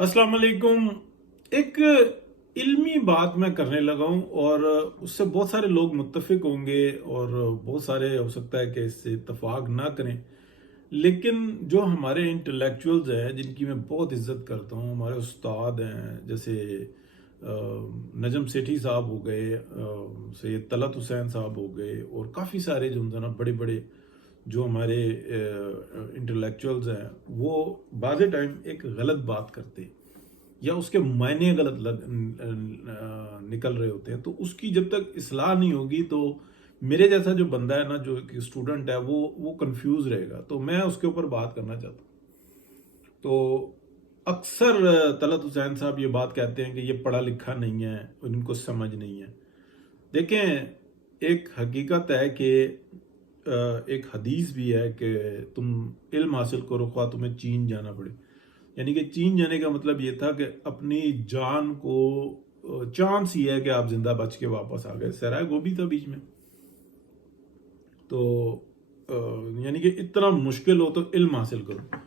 अस्सलाम वालेकुम। एक इल्मी बात मैं करने लगा हूँ और उससे बहुत सारे लोग मुत्तफिक होंगे और बहुत सारे हो सकता है कि इससे इत्तफाक ना करें। लेकिन जो हमारे इंटेलेक्चुअल्स हैं जिनकी मैं बहुत इज्जत करता हूँ, हमारे उस्ताद हैं, जैसे नजम सेठी साहब हो गए, सैयद तलत हुसैन साहब हो गए और काफ़ी सारे जो ना बड़े बड़े जो हमारे इंटेलेक्चुअल्स हैं, वो बाज़ टाइम एक गलत बात करते हैं या उसके मायने गलत निकल रहे होते हैं। तो उसकी जब तक इस्लाह नहीं होगी तो मेरे जैसा जो बंदा है ना, जो एक स्टूडेंट है, वो कंफ्यूज रहेगा। तो मैं उसके ऊपर बात करना चाहता हूँ। तो अक्सर तलत हुसैन साहब ये बात कहते हैं कि ये पढ़ा लिखा नहीं है और इनको समझ नहीं है। देखें, एक हकीकत है कि एक हदीस भी है कि तुम इल्म हासिल करो ख्वाह तुम्हें चीन जाना पड़े। यानी कि चीन जाने का मतलब ये था कि अपनी जान को चांस ही है कि आप जिंदा बच के वापस आ गए। सराय गोभी था बीच में। तो यानी कि इतना मुश्किल हो तो इल्म हासिल करो।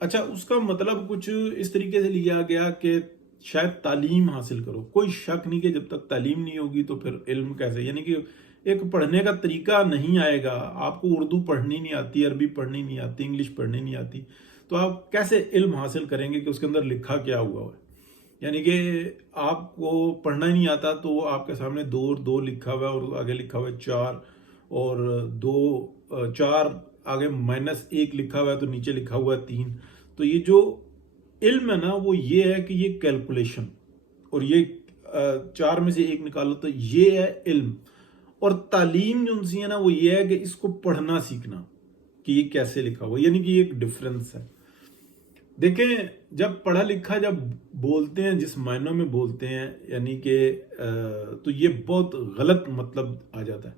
अच्छा, उसका मतलब कुछ इस तरीके से लिया गया कि शायद तालीम हासिल करो। कोई शक नहीं कि जब तक तालीम नहीं होगी तो फिर इल्म कैसे, यानी कि एक पढ़ने का तरीका नहीं आएगा। आपको उर्दू पढ़नी नहीं आती, अरबी पढ़नी नहीं आती, इंग्लिश पढ़नी नहीं आती, तो आप कैसे इल्म हासिल करेंगे कि उसके अंदर लिखा क्या हुआ है। यानी कि आपको पढ़ना ही नहीं आता तो आपके सामने दो और दो लिखा हुआ है और आगे लिखा हुआ है चार, और दो चार आगे -1 लिखा हुआ है तो नीचे लिखा हुआ है 3। तो ये जो इल्म है ना, वो ये है कि ये कैलकुलेशन, और ये चार में से एक निकालो तो ये है इल्म। और तालीम जो उनसी है ना, वो ये है कि इसको पढ़ना सीखना कि ये कैसे लिखा हुआ, यानी कि एक डिफरेंस है। देखें, जब पढ़ा लिखा जब बोलते हैं, जिस मायनों में बोलते हैं, यानी कि तो ये बहुत गलत मतलब आ जाता है।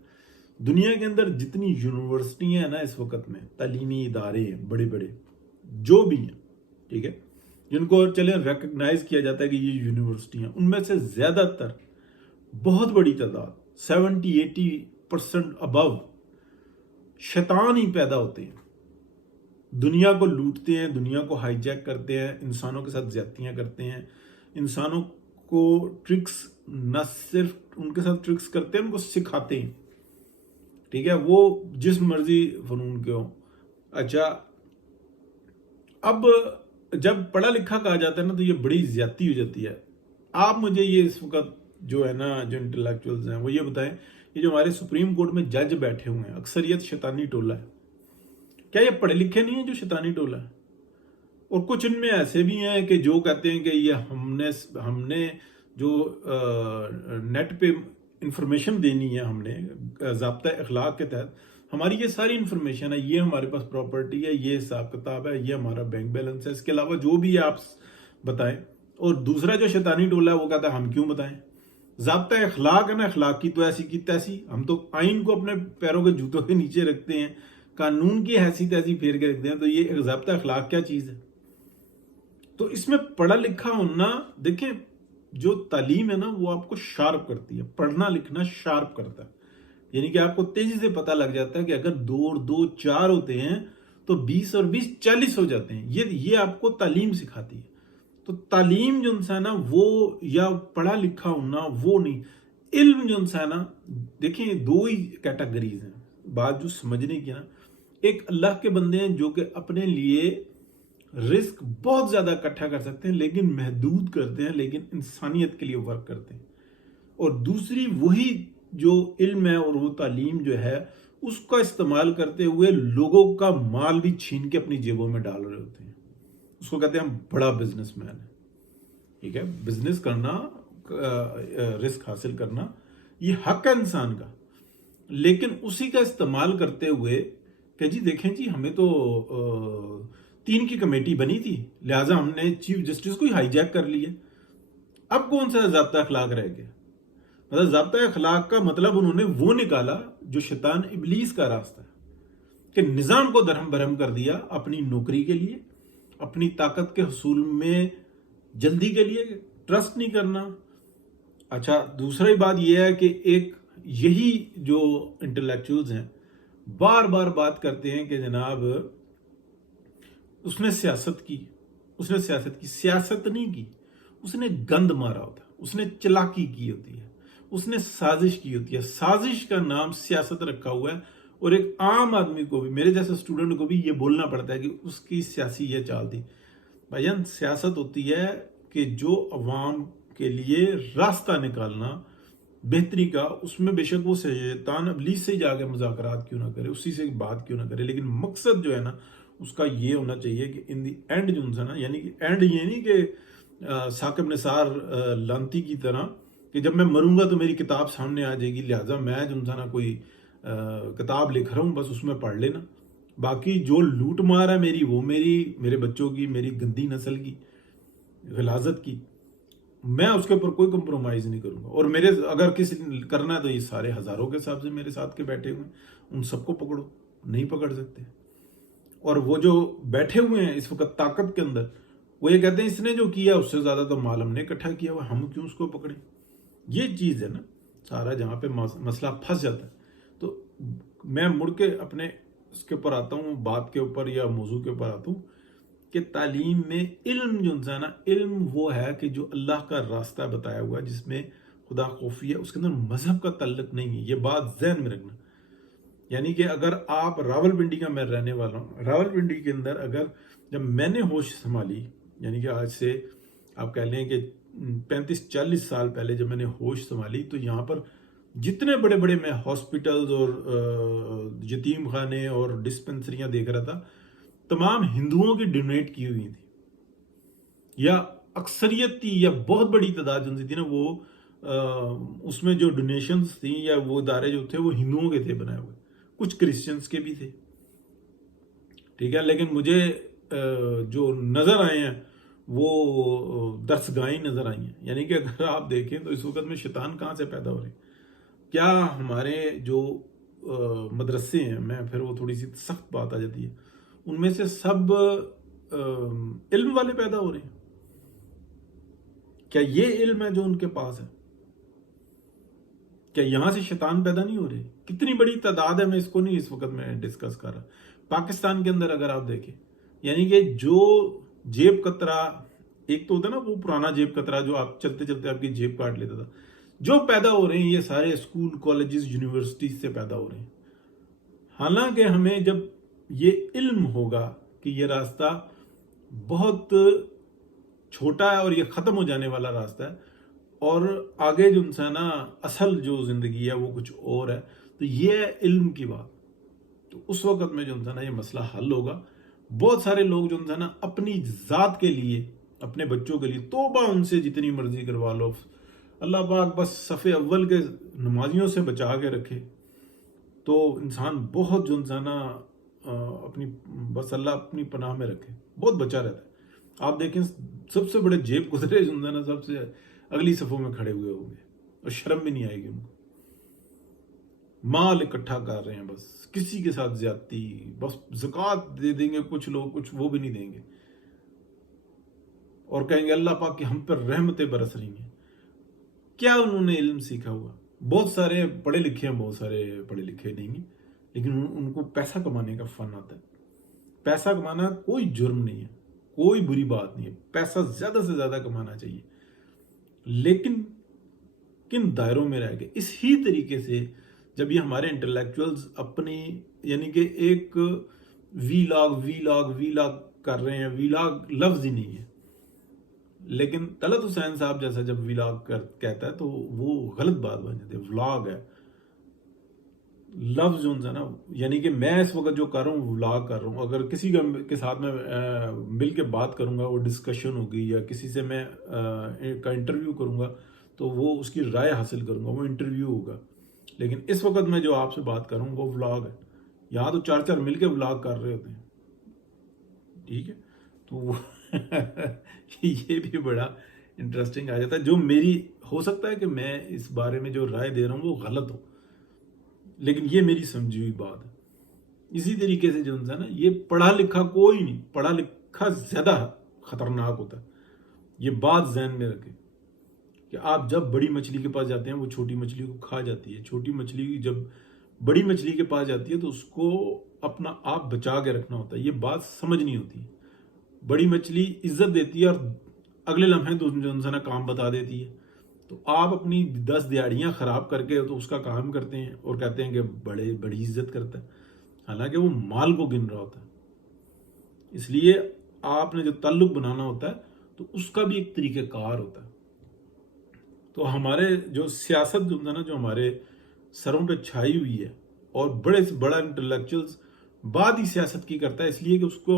दुनिया के अंदर जितनी यूनिवर्सिटी हैं ना इस वक्त में, तालीमी इदारे हैं बड़े बड़े जो भी हैं, ठीक है, जिनको चले रिकग्नाइज किया जाता है कि ये यूनिवर्सिटी हैं, उनमें से ज्यादातर, बहुत बड़ी तादाद, 70-80% अबव शैतान ही पैदा होते हैं। दुनिया को लूटते हैं, दुनिया को हाईजैक करते हैं, इंसानों के साथ ज्यादतियां करते हैं, इंसानों को ट्रिक्स, न सिर्फ उनके साथ ट्रिक्स करते हैं, उनको सिखाते हैं। ठीक है, वो जिस मर्जी फनून के हो। अच्छा, अब जब पढ़ा लिखा कहा जाता है ना, तो ये बड़ी ज्यादती हो जाती है। आप मुझे ये इस वक्त जो है ना, जो इंटेलेक्चुअल्स हैं, वो ये बताएं, ये जो हमारे सुप्रीम कोर्ट में जज बैठे हुए हैं, अक्सरियत शैतानी टोला है। क्या ये पढ़े लिखे नहीं है जो शैतानी टोला है? और कुछ इनमें ऐसे भी हैं कि जो कहते हैं कि ये हमने हमने जो नेट पे इंफॉर्मेशन देनी है, हमने ज़ाब्ता अखलाक के तहत हमारी ये सारी इंफॉर्मेशन है, ये हमारे पास प्रॉपर्टी है, ये हिसाब किताब है, ये हमारा बैंक बैलेंस है, इसके अलावा जो भी आप बताएं। और दूसरा जो शैतानी टोला है वो कहता है हम क्यों बताएं। ज़ाब्ता अखलाक है ना, अखलाक की तो ऐसी की तैसी, हम तो आइन को अपने पैरों के जूतों के नीचे रखते हैं, कानून की ऐसी तैसी फेर के रखते हैं। तो ये ज़ाब्ता अखलाक क्या चीज़ है? तो इसमें पढ़ा लिखा होना, देखें, जो तालीम है ना, वो आपको शार्प करती है। पढ़ना लिखना शार्प करता है, यानी कि आपको तेजी से पता लग जाता है कि अगर 2 और 2 4 होते हैं तो 20 और 20 40 हो जाते हैं। ये आपको तालीम सिखाती है। तो तालीम जो है ना, वो या पढ़ा लिखा होना वो नहीं। इल्म जो है ना, देखिए, दो ही कैटेगरीज हैं। बात जो समझने की ना, एक अल्लाह के बंदे हैं जो कि अपने लिए रिस्क बहुत ज्यादा इकट्ठा कर सकते हैं लेकिन महदूद करते हैं, लेकिन इंसानियत के लिए वर्क करते हैं। और दूसरी वही जो इल्म है और वो तालीम जो है, उसका इस्तेमाल करते हुए लोगों का माल भी छीन के अपनी जेबों में डाल रहे होते हैं। उसको कहते हैं हम बड़ा बिजनेसमैन है। ठीक है, बिजनेस करना, रिस्क हासिल करना, ये हक है इंसान का। लेकिन उसी का इस्तेमाल करते हुए कि जी देखें जी, हमें तो 3 की कमेटी बनी थी, लिहाजा हमने चीफ जस्टिस को ही हाईजैक कर लिया। अब कौन सा ज़ाब्ता अखलाक रह गया? मतलब ज़ाब्ता अखलाक का मतलब उन्होंने वो निकाला जो शैतान इब्लीस का रास्ता है, कि निज़ाम को दरहम बरहम कर दिया अपनी नौकरी के लिए, अपनी ताकत के हसूल में जल्दी के लिए, ट्रस्ट नहीं करना। अच्छा, दूसरी बात यह है कि एक यही जो इंटेलेक्चुअल्स हैं बार बार बात करते हैं कि जनाब उसने सियासत की, اس نے سیاست نہیں کی, اس نے گند مارا ہوتا ہے, اس نے چلاکی کی ہوتی ہے, اس نے سازش کی ہوتی ہے. سازش کا نام سیاست رکھا ہوا ہے, اور ایک عام آدمی کو بھی, میرے جیسے اسٹوڈنٹ کو بھی یہ بولنا پڑتا ہے کہ اس کی سیاسی یہ چال تھی. بھائی جان, سیاست ہوتی ہے کہ جو عوام کے لیے راستہ نکالنا بہتری کا, اس میں بے شک وہ شیطان ابلیس سے جا کے مذاکرات کیوں نہ کرے, اسی سے بات کیوں نہ کرے, لیکن مقصد جو ہے نا اس کا یہ ہونا چاہیے کہ ان دی اینڈ جو ہے نا, یعنی کہ اینڈ یہ نہیں کہ ثاقب نثار لانتی کی طرح کہ جب میں مروں گا تو میری کتاب سامنے آ جائے گی, لہٰذا میں جو ہے نا کوئی کتاب لکھ رہا ہوں بس اس میں پڑھ لینا, باقی جو لوٹ مار ہے میری وہ میرے بچوں کی, میری گندی نسل کی, غلاظت کی, میں اس کے اوپر کوئی کمپرومائز نہیں کروں گا. اور میرے اگر کسی کرنا ہے تو یہ سارے ہزاروں کے حساب سے میرے ساتھ کے بیٹھے ہوئے ہیں, ان سب کو پکڑو, نہیں پکڑ سکتے. اور وہ جو بیٹھے ہوئے ہیں اس وقت طاقت کے اندر, وہ یہ کہتے ہیں اس نے جو کیا اس سے زیادہ تو مال ہم نے اکٹھا کیا ہوا, ہم کیوں اس کو پکڑیں. یہ چیز ہے نا سارا جہاں پہ مسئلہ پھنس جاتا ہے. تو میں مڑ کے اپنے اس کے اوپر آتا ہوں, بات کے اوپر یا موضوع کے اوپر آتا ہوں کہ تعلیم میں علم جو ہے نا, علم وہ ہے کہ جو اللہ کا راستہ بتایا ہوا ہے, جس میں خدا خوفی ہے, اس کے اندر مذہب کا تعلق نہیں ہے. یہ بات ذہن میں رکھنا. یعنی کہ اگر آپ راولپنڈی کا, میں رہنے والا ہوں راولپنڈی کے اندر, اگر جب میں نے ہوش سنبھالی, یعنی کہ آج سے آپ کہہ لیں کہ 35-40 سال پہلے جب میں نے ہوش سنبھالی, تو یہاں پر جتنے بڑے بڑے میں ہاسپٹلز اور یتیم خانے اور ڈسپنسریاں دیکھ رہا تھا, تمام ہندوؤں کی ڈونیٹ کی ہوئی تھی, یا اکثریت تھی یا بہت بڑی تعداد جو تھی نا, وہ اس میں جو ڈونیشنز تھیں یا وہ ادارے جو تھے وہ ہندوؤں کے تھے بنائے ہوئے, کچھ کرسچنز کے بھی تھے, ٹھیک ہے. لیکن مجھے جو نظر آئے ہیں وہ درسگاہیں نظر آئی ہیں. یعنی کہ اگر آپ دیکھیں تو اس وقت میں شیطان کہاں سے پیدا ہو رہے ہیں. کیا ہمارے جو مدرسے ہیں, میں پھر وہ تھوڑی سی سخت بات آ جاتی ہے, ان میں سے سب علم والے پیدا ہو رہے ہیں؟ کیا یہ علم ہے جو ان کے پاس ہے؟ کیا یہاں سے شیطان پیدا نہیں ہو رہے؟ کتنی بڑی تعداد ہے, میں اس کو نہیں اس وقت میں ڈسکس کر رہا. پاکستان کے اندر اگر آپ دیکھیں, یعنی کہ جو جیب کترا, ایک تو ہوتا ہے نا وہ پرانا جیب کترا جو آپ چلتے چلتے آپ کی جیب کاٹ لیتا تھا, جو پیدا ہو رہے ہیں یہ سارے اسکول, کالجز, یونیورسٹیز سے پیدا ہو رہے ہیں. حالانکہ ہمیں جب یہ علم ہوگا کہ یہ راستہ بہت چھوٹا ہے اور یہ ختم ہو جانے والا راستہ ہے, اور آگے جو انسان اصل جو زندگی ہے وہ کچھ اور ہے, تو یہ ہے علم کی بات. تو اس وقت میں جو انسان یہ مسئلہ حل ہوگا. بہت سارے لوگ جو انسان اپنی ذات کے لیے, اپنے بچوں کے لیے, توبہ ان سے جتنی مرضی کروا لو, اللہ پاک بس صف اول کے نمازیوں سے بچا کے رکھے تو انسان بہت جو انسان اپنی, بس اللہ اپنی پناہ میں رکھے, بہت بچا رہتا ہے. آپ دیکھیں سب سے بڑے جیب گزرے جو انسان سب سے اگلی صفوں میں کھڑے ہوئے ہوں گے, اور شرم بھی نہیں آئے گی ان کو. مال اکٹھا کر رہے ہیں, بس کسی کے ساتھ زیادتی, بس زکوٰۃ دے دیں گے کچھ لوگ, کچھ وہ بھی نہیں دیں گے, اور کہیں گے اللہ پاک کہ ہم پر رحمتیں برس رہی ہیں. کیا انہوں نے علم سیکھا ہوا؟ بہت سارے پڑھے لکھے ہیں, بہت سارے پڑھے لکھے نہیں ہیں, لیکن ان کو پیسہ کمانے کا فن آتا ہے. پیسہ کمانا کوئی جرم نہیں ہے, کوئی بری بات نہیں ہے, پیسہ زیادہ سے زیادہ کمانا چاہیے, لیکن کن دائروں میں رہ کے. اسی طریقے سے جب یہ ہمارے انٹلیکچوئلز اپنی, یعنی کہ ایک وی لاگ کر رہے ہیں, وی لاگ لفظ ہی نہیں ہے, لیکن طلعت حسین صاحب جیسا جب ولاگ کہتا ہے تو وہ غلط بات بن جاتی ہے. ولاگ ہے لفظ جو ہے نا, یعنی کہ میں اس وقت جو کر رہا ہوں ولاگ کر رہا ہوں. اگر کسی کے ساتھ میں مل کے بات کروں گا, وہ ڈسکشن ہوگی, یا کسی سے میں کا انٹرویو کروں گا تو وہ اس کی رائے حاصل کروں گا, وہ انٹرویو ہوگا. لیکن اس وقت میں جو آپ سے بات کر رہا ہوں وہ ولاگ ہے. یہاں تو 4 مل کے ولاگ کر رہے ہوتے ہیں, ٹھیک ہے. تو یہ بھی بڑا انٹرسٹنگ آ جاتا ہے. جو میری ہو سکتا ہے کہ میں اس بارے میں جو رائے دے رہا ہوں وہ غلط ہو, لیکن یہ میری سمجھی ہوئی بات ہے. اسی طریقے سے جو انسان یہ پڑھا لکھا کوئی نہیں, پڑھا لکھا زیادہ خطرناک ہوتا ہے. یہ بات ذہن میں رکھیں کہ آپ جب بڑی مچھلی کے پاس جاتے ہیں وہ چھوٹی مچھلی کو کھا جاتی ہے. چھوٹی مچھلی جب بڑی مچھلی کے پاس جاتی ہے تو اس کو اپنا آپ بچا کے رکھنا ہوتا ہے. یہ بات سمجھ نہیں ہوتی. बड़ी मछली इज्जत देती है और अगले लम्हे तो उनसे ना काम बता देती है। तो आप अपनी 10 दिहाड़ियां खराब करके तो उसका काम करते हैं और कहते हैं कि बड़ी इज्जत करता है, हालांकि वो माल को गिन रहा होता है। इसलिए आपने जो ताल्लुक बनाना होता है तो उसका भी एक तरीक़ेकार होता है। तो हमारे जो सियासत जो है ना, जो हमारे सरों पे छाई हुई है, और बड़े से बड़ा इंटेलेक्चुअल्स बात ही सियासत की करता है, इसलिए कि उसको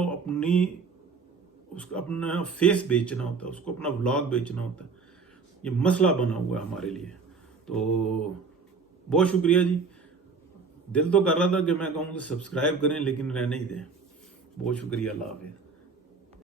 अपना फेस बेचना होता है, उसको अपना व्लॉग बेचना होता है। ये मसला बना हुआ है हमारे लिए। तो बहुत शुक्रिया जी। दिल तो कर रहा था कि मैं कहूँ कि सब्सक्राइब करें, लेकिन रहने ही दें। बहुत शुक्रिया, अल्लाह हाफ़िज़।